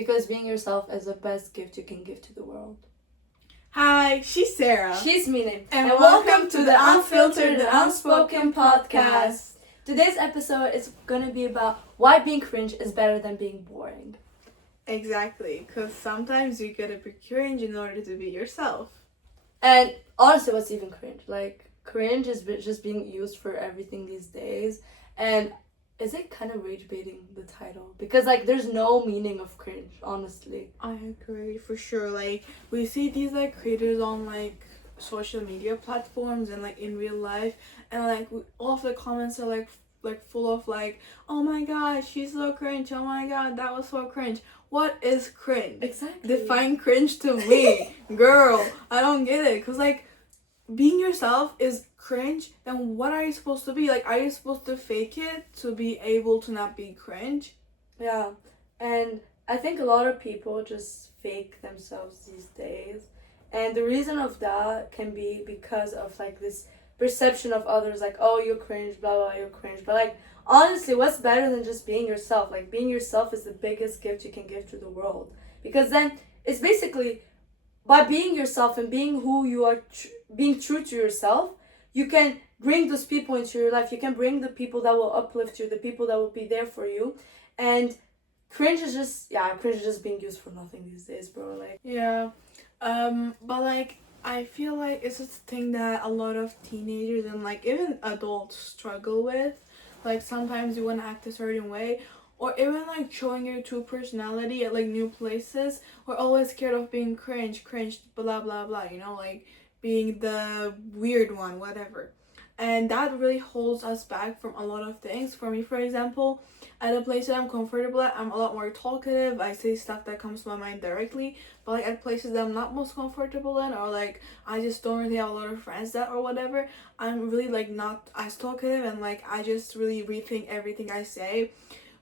because being yourself is the best gift you can give to the world. Hi, she's Sarah. She's Mina. And welcome to the Unfiltered Unspoken Podcast. Today's episode is going to be about why being cringe is better than being boring. Exactly, because sometimes you gotta be cringe in order to be yourself. And honestly, what's even cringe? Like, cringe is just being used for everything these days. And is it kind of rage baiting, the title? Because, like, there's no meaning of cringe, honestly. I agree, for sure. Like, we see these, like, creators on, like, social media platforms and, like, in real life. And, like, all of the comments are, like full of, like, oh my god, she's so cringe. Oh my god, that was so cringe. What is cringe? Exactly. Define cringe to me. Girl, I don't get it. Because, like, being yourself is cringe, then what are you supposed to be? Like, are you supposed to fake it to be able to not be cringe? Yeah, and I think a lot of people just fake themselves these days. And the reason of that can be because of, like, this perception of others, like, oh, you're cringe, blah, blah, you're cringe. But, like, honestly, what's better than just being yourself? Like, being yourself is the biggest gift you can give to the world. Because then it's basically, by being yourself and being who you are, being true to yourself, you can bring those people into your life. You can bring the people that will uplift you, the people that will be there for you. And cringe is just being used for nothing these days, bro. Like, yeah. But, like, I feel like it's just a thing that a lot of teenagers and, like, even adults struggle with. Like, sometimes you want to act a certain way, or even, like, showing your true personality at, like, new places. We're always scared of being cringe, blah, blah, blah, you know, like, being the weird one, whatever. And that really holds us back from a lot of things. For me, for example, at a place that I'm comfortable at, I'm a lot more talkative. I say stuff that comes to my mind directly. But, like, at places that I'm not most comfortable in, or, like, I just don't really have a lot of friends that or whatever, I'm really, like, not as talkative, and, like, I just really rethink everything I say,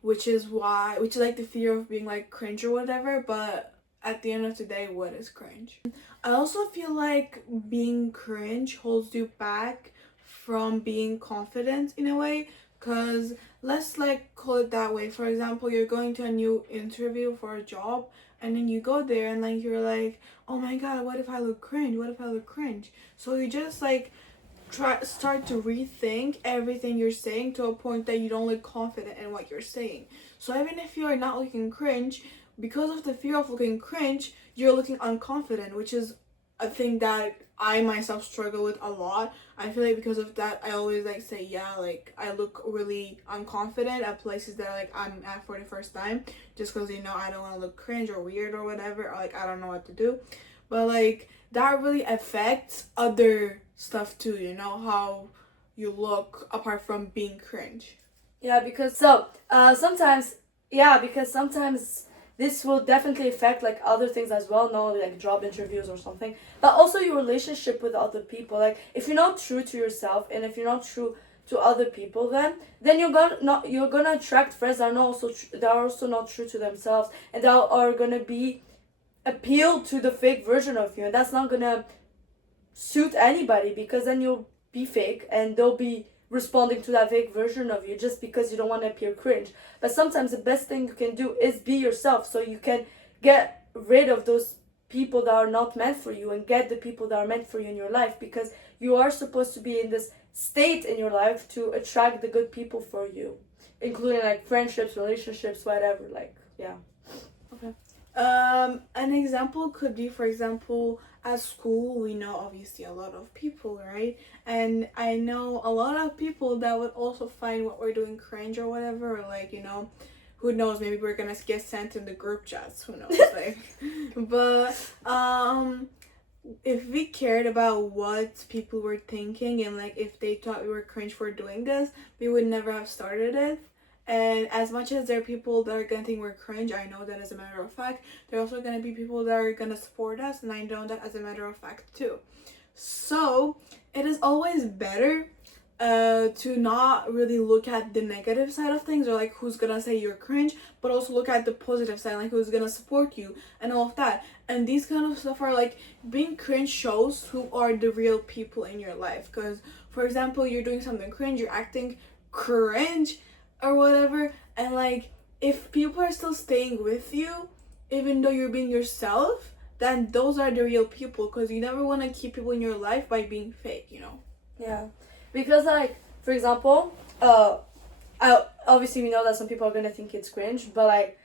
which is, like, the fear of being, like, cringe or whatever. But at the end of the day, what is cringe? I also feel like being cringe holds you back from being confident in a way, because let's, like, call it that way. For example, you're going to a new interview for a job, and then you go there and, like, you're like, oh my god, what if I look cringe? So you just, like, start to rethink everything you're saying to a point that you don't look confident in what you're saying. So even if you're not looking cringe, because of the fear of looking cringe, you're looking unconfident, which is a thing that I myself struggle with a lot. I feel like because of that, I always, like, say, yeah, like, I look really unconfident at places that, like, I'm at for the first time, just because, you know, I don't want to look cringe or weird or whatever, or, like, I don't know what to do. But, like, that really affects other stuff too, you know, how you look apart from being cringe. Yeah, because sometimes this will definitely affect, like, other things as well, no, like job interviews or something, but also your relationship with other people. Like, if you're not true to yourself and if you're not true to other people, then you're gonna attract friends that are also not true to themselves, and that are gonna be appeal to the fake version of you, and that's not gonna suit anybody, because then you'll be fake and they'll be responding to that fake version of you just because you don't want to appear cringe. But sometimes the best thing you can do is be yourself, so you can get rid of those people that are not meant for you and get the people that are meant for you in your life, because you are supposed to be in this state in your life to attract the good people for you, including, like, friendships, relationships, whatever. Like, yeah. Okay. An example could be, for example, at school, we know obviously a lot of people, right? And I know a lot of people that would also find what we're doing cringe or whatever, or, like, you know, who knows, maybe we're gonna get sent in the group chats, who knows, like. But if we cared about what people were thinking, and, like, if they thought we were cringe for doing this, we would never have started it. And as much as there are people that are gonna think we're cringe, I know that as a matter of fact, there are also gonna be people that are gonna support us, and I know that as a matter of fact too. So it is always better to not really look at the negative side of things, or, like, who's gonna say you're cringe, but also look at the positive side, like who's gonna support you and all of that. And these kind of stuff are, like, being cringe shows who are the real people in your life. Because, for example, you're doing something cringe, you're acting cringe or whatever, and, like, if people are still staying with you, even though you're being yourself, then those are the real people, because you never want to keep people in your life by being fake, you know. Yeah, because like for example, obviously we know that some people are gonna think it's cringe, but like,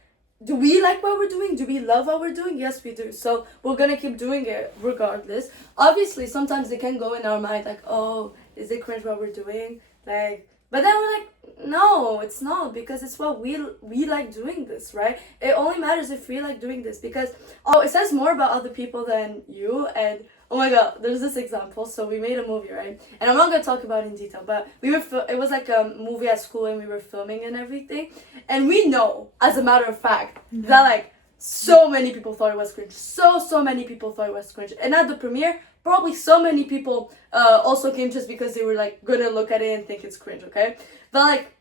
do we like what we're doing? Do we love what we're doing? Yes, we do. So we're gonna keep doing it regardless. Obviously, sometimes it can go in our mind like, oh, is it cringe what we're doing? Like, but then we're like, no, it's not, because it's what we like doing this, right? It only matters if we like doing this, because it says more about other people than you. And oh my god, there's this example. So we made a movie, right? And I'm not gonna talk about it in detail, but it was like a movie at school, and we were filming and everything. And we know, as a matter of fact, that like so many people thought it was cringe. So many people thought it was cringe. And at the premiere, probably so many people also came just because they were like gonna look at it and think it's cringe, okay? But like,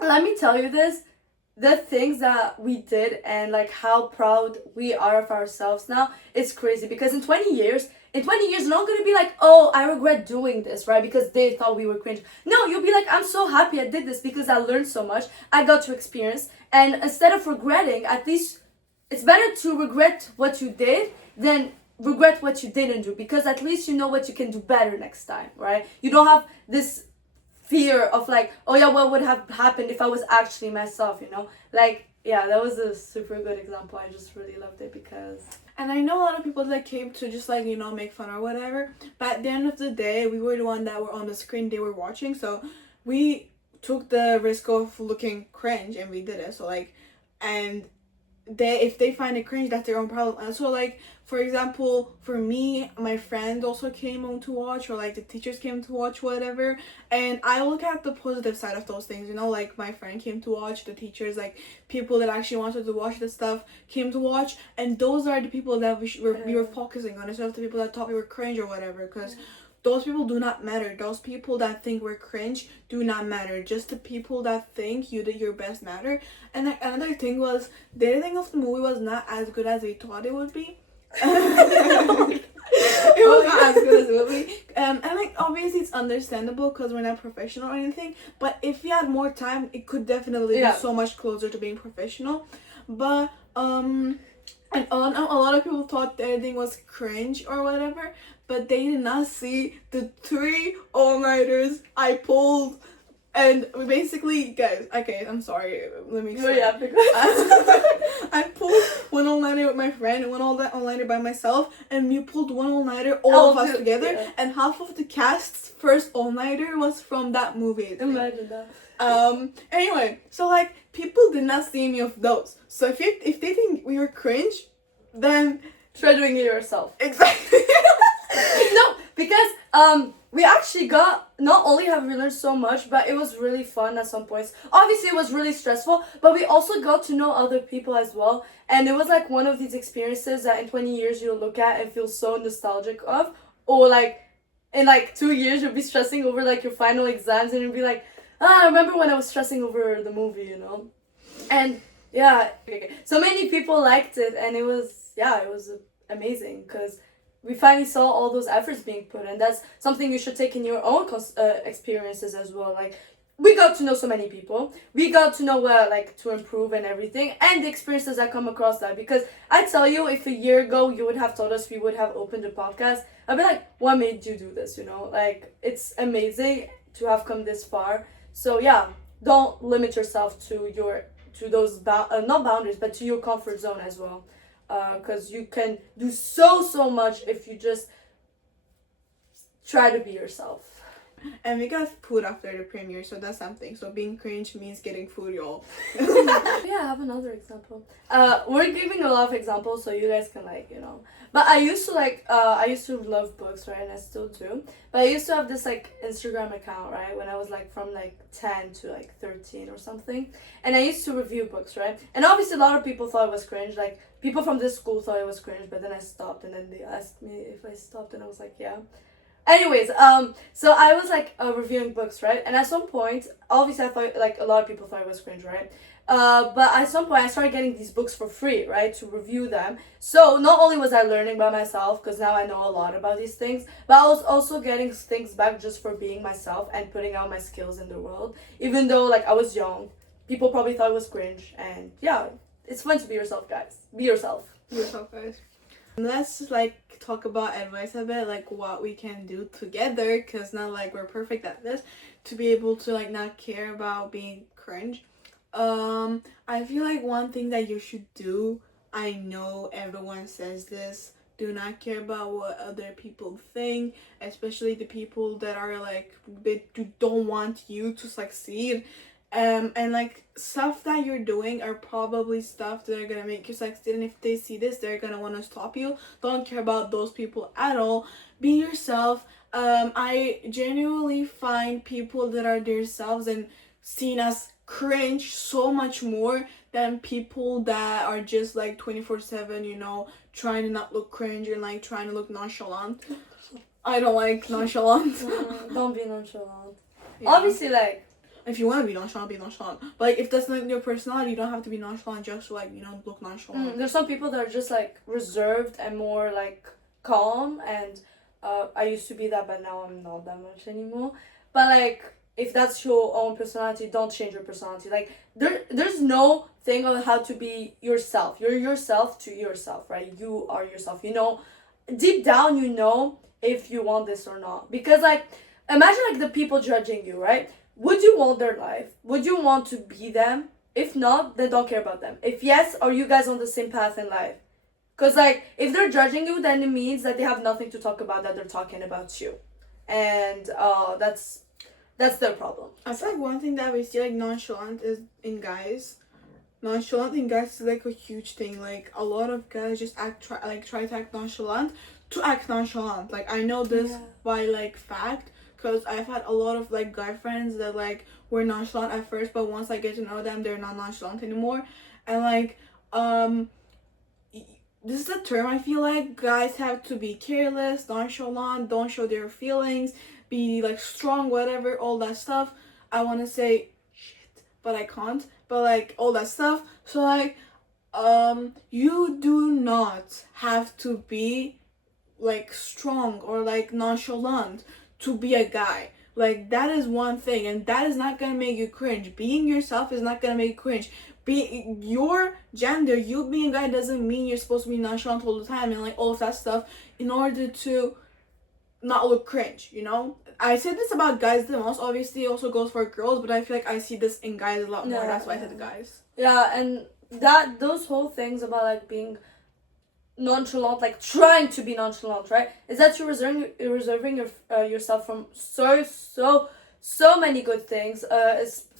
let me tell you this, the things that we did and like how proud we are of ourselves now, it's crazy. Because in 20 years, you're not gonna be like, oh, I regret doing this, right? Because they thought we were cringe. No, you'll be like, I'm so happy I did this because I learned so much. I got to experience. And instead of regretting, at least it's better to regret what you did than regret what you didn't do, because at least you know what you can do better next time, right? You don't have this fear of like, oh yeah, what would have happened if I was actually myself, you know? Like, yeah, that was a super good example. I just really loved it because... And I know a lot of people that came to just like, you know, make fun or whatever, but at the end of the day, we were the one that were on the screen they were watching, so we took the risk of looking cringe and we did it. So like, and if they find it cringe, that's their own problem. And so like, for example, for me, my friend also came on to watch, or like the teachers came to watch, whatever, and I look at the positive side of those things, you know, like my friend came to watch, the teachers, like people that actually wanted to watch the stuff came to watch, and those are the people that we were focusing on, instead of the people that thought we were cringe or whatever, because those people do not matter. Those people that think we're cringe do not matter. Just the people that think you did your best matter. And like, another thing was, the editing of the movie was not as good as they thought it would be. It was not as good as it would be. And like, obviously it's understandable because we're not professional or anything. But if we had more time, it could definitely be so much closer to being professional. But and a lot of people thought the editing was cringe or whatever, but they did not see the 3 all-nighters I pulled. And we basically, guys, okay, I'm sorry, let me explain. Yeah, because I pulled one all-nighter with my friend and one all-nighter by myself, and we pulled one all-nighter, all of us together, and half of the cast's first all-nighter was from that movie. Imagine that. Anyway, so like, people did not see any of those. So if they think we were cringe, then try doing it yourself. Exactly. No, because we actually got, not only have we learned so much, but it was really fun at some points. Obviously it was really stressful, but we also got to know other people as well, and it was like one of these experiences that in 20 years you'll look at and feel so nostalgic of, or like in like 2 years you'll be stressing over like your final exams and you'll be like, I remember when I was stressing over the movie, you know? And yeah, so many people liked it, and it was amazing because we finally saw all those efforts being put in. That's something you should take in your own experiences as well. Like, we got to know so many people. We got to know where like to improve and everything, and the experiences that come across that. Because I tell you, if a year ago you would have told us we would have opened a podcast, I'd be like, what made you do this? You know, like, it's amazing to have come this far. So yeah, don't limit yourself to those not boundaries, but to your comfort zone as well. Because you can do so much if you just try to be yourself. And we got food after the premiere, so that's something. So being cringe means getting food, y'all. Yeah, I have another example. We're giving a lot of examples so you guys can like, you know. But I used to love books, right? And I still do. But I used to have this like Instagram account, right? When I was like from like 10 to like 13 or something. And I used to review books, right? And obviously a lot of people thought it was cringe. Like, people from this school thought it was cringe, but then I stopped, and then they asked me if I stopped, and I was like, yeah. Anyways, so I was like reviewing books, right? And at some point, obviously I thought like a lot of people thought it was cringe, right? But at some point I started getting these books for free, right? To review them. So not only was I learning by myself, because now I know a lot about these things, but I was also getting things back just for being myself and putting out my skills in the world. Even though like I was young, people probably thought it was cringe, and yeah, it's fun to be yourself, guys. Be yourself. Be yourself, guys. Let's like talk about advice a bit, like what we can do together, because not like we're perfect at this, to be able to like not care about being cringe. I feel like one thing that you should do, I know everyone says this, do not care about what other people think, especially the people that are like, they don't want you to succeed. And like stuff that you're doing are probably stuff that are gonna make you succeed, and if they see this, they're gonna want to stop you. Don't care about those people at all. Be yourself. I genuinely find people that are themselves and seen as cringe so much more than people that are just like 24/7, you know, trying to not look cringe and like trying to look nonchalant. I don't like nonchalant. Don't be nonchalant. Yeah. Obviously, like, if you want to be nonchalant, be nonchalant. But like, if that's not your personality, you don't have to be nonchalant just to like, you know, look nonchalant. there's some people that are just like reserved and more like calm, and I used to be that, but now I'm not that much anymore. But like, if that's your own personality, don't change your personality. Like, there's no thing on how to be yourself. You're yourself to yourself, right? You are yourself. You know, deep down, you know if you want this or not. Because like, imagine like the people judging you, right? Would you want their life? Would you want to be them? If not, then don't care about them. If yes, are you guys on the same path in life? Because like, if they're judging you, then it means that they have nothing to talk about, that they're talking about you. And that's their problem. I feel like one thing that we see like nonchalant is in guys. Nonchalant in guys is like a huge thing. Like a lot of guys just try to act nonchalant to act nonchalant. Like I know this by like fact, because I've had a lot of like guy friends that like were nonchalant at first, but once I get to know them, they're not nonchalant anymore. And like this is a term, I feel like guys have to be careless, nonchalant, don't show their feelings, be like strong, whatever, all that stuff. I want to say shit, but I can't. But like all that stuff. So like you do not have to be like strong or like nonchalant to be a guy. Like that is one thing, and that is not gonna make you cringe. Being yourself is not gonna make you cringe. Be your gender, you being a guy doesn't mean you're supposed to be nonchalant all the time and like all of that stuff in order to not look cringe, you know? I said this about guys the most, obviously it also goes for girls, but I feel like I see this in guys a lot more. That's why I said the guys. Yeah, and those whole things about like being nonchalant, like trying to be nonchalant, right? Is that you're reserving yourself from so many good things.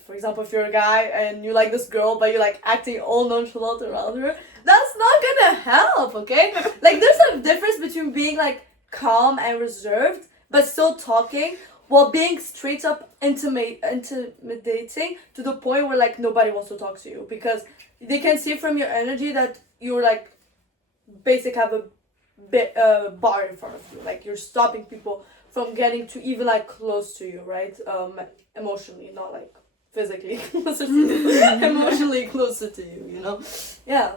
For example, if you're a guy and you like this girl, but you're like acting all nonchalant around her, that's not gonna help, okay? Like, there's a difference between being like calm and reserved, but still talking, while being straight up intimidating to the point where like nobody wants to talk to you, because they can see from your energy that you're like basically have a bit bar in front of you, like you're stopping people from getting to even like close to you, right? Emotionally, not like physically closer to you, emotionally closer to you, you know? Yeah.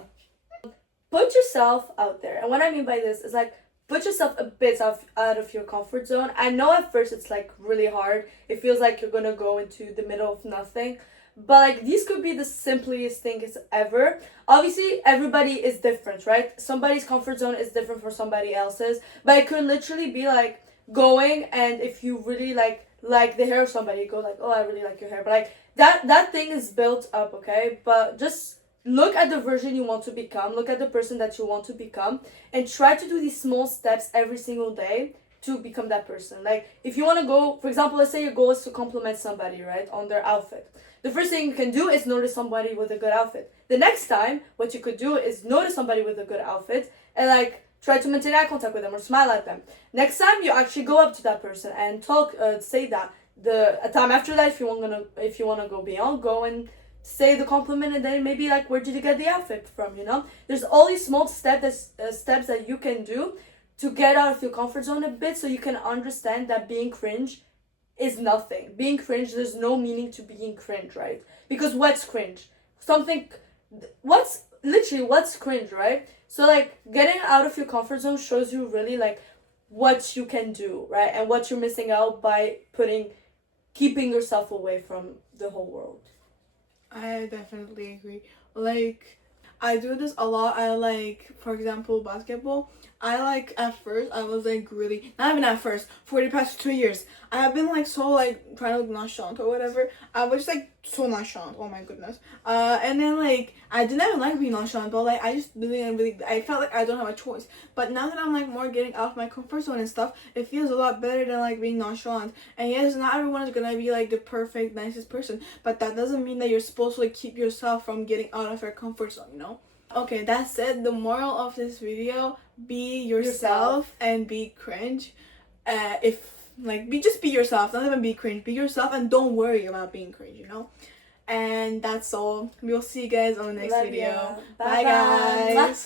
Put yourself out there. And what I mean by this is like, put yourself a bit out of your comfort zone. I know at first it's like really hard. It feels like you're gonna go into the middle of nothing. But like, these could be the simplest things ever. Obviously, everybody is different, right? Somebody's comfort zone is different for somebody else's. But it could literally be like going, and if you really like the hair of somebody, you go like, oh, I really like your hair. But like, that thing is built up, okay? But just look at the version you want to become. Look at the person that you want to become. And try to do these small steps every single day to become that person. Like, if you want to go, for example, let's say your goal is to compliment somebody, right, on their outfit. The first thing you can do is notice somebody with a good outfit. The next time, what you could do is notice somebody with a good outfit and like try to maintain eye contact with them or smile at them. Next time, you actually go up to that person and talk, say that. A time after that, if you want to go beyond, go and say the compliment, and then maybe like, where did you get the outfit from, you know? There's all these small steps that you can do to get out of your comfort zone a bit, so you can understand that being cringe is nothing. Being cringe, there's no meaning to being cringe, right? Because what's cringe? What's cringe, right? So like, getting out of your comfort zone shows you really like what you can do, right? And what you're missing out by keeping yourself away from the whole world. I definitely agree. Like, I do this a lot. I like, for example, basketball. I like, at first I was like really, not even at first, for the past 2 years I have been like so like trying to look nonchalant or whatever. I was just like so nonchalant, oh my goodness. And then like I didn't even like being nonchalant, but like I just really I felt like I don't have a choice. But now that I'm like more getting out of my comfort zone and stuff, it feels a lot better than like being nonchalant. And yes, not everyone is gonna be like the perfect nicest person, but that doesn't mean that you're supposed to like keep yourself from getting out of your comfort zone, you know. Okay, that said, the moral of this video: be yourself and be cringe. If like be yourself, don't even be cringe. Be yourself and don't worry about being cringe, you know. And that's all. We'll see you guys on the next video. Ya. Bye guys.